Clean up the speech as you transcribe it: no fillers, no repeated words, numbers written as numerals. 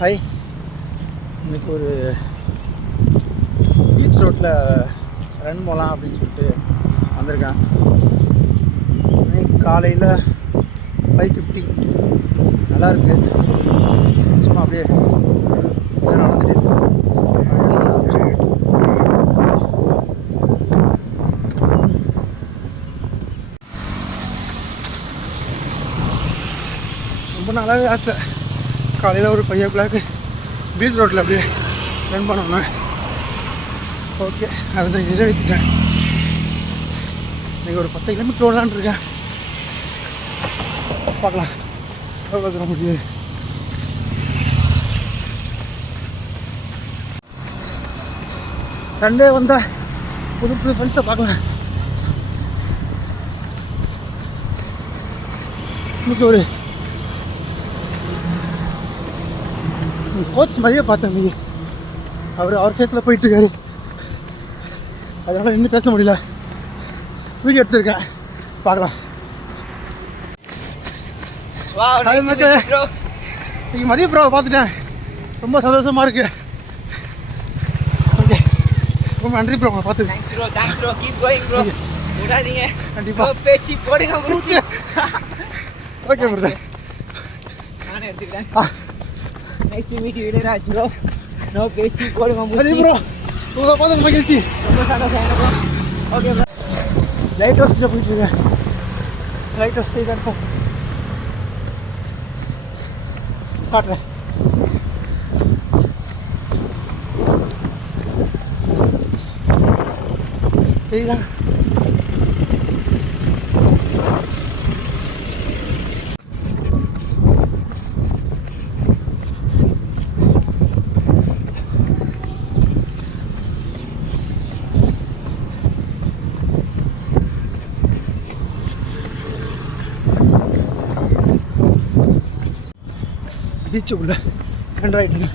Hi, இன்றைக்கி ஒரு beach ரோட்டில் ரன் போகலாம் அப்படின்னு சொல்லிட்டு வந்திருக்கேன். இன்னைக்கு காலையில் 5:50 நல்லாயிருக்கு. சும்மா அப்படியே நடந்துட்டு ரொம்ப நல்லாவே ஆசை. காலையில் ஒரு 5 o'clock பீச் ரோட்டில் அப்படியே ரன் பண்ணணும். ஓகே, அதை நிறைவேற்றிட்டேன். இன்றைக்கி ஒரு 10 கிலோமீட்டர் ஓடலான் இருக்கேன். பார்க்கலாம் எவ்வளோ தூரம் முடியுது. சண்டே வந்தால் புது புது ஃப்ரெண்ட்ஸை பார்க்கலாம். இன்னைக்கு ஒரு கோச் மாதிரியே பார்த்தேன். இன்றைக்கி அவர் ஃபேஸில் போயிட்டுருக்காரு. அதனால் இன்னும் பேச முடியல. வீடியோ எடுத்துருக்கேன், பார்க்கலாம். இன்னைக்கு மதிய ப்ரோவை பார்த்துட்டேன். ரொம்ப சந்தோஷமாக இருக்குது. ஓகே, ரொம்ப நன்றி ப்ரோ. உங்களை பார்த்து கண்டிப்பாக பேச்சு போடுங்க. ஓகே ப்ரோ, நானே எடுத்துக்கிறேன். Nice to meet you Ilaiyaraj bro. No பேச்சு போடுங்க. அதே ப்ரோ, உங்களை பார்த்து மகிழ்ச்சி. ரொம்ப சந்தோஷம் எனக்கும். ஓகே ப்ரோ, லைட் ஹவுஸ்கிட்ட போயிட்டுருக்கேன். லைட் ஹவுஸ் தான் இருக்கும், காட்டுறேன். சரிங்களா? பீச்சுக்குள்ளே என்ட்ராய்டுங்க.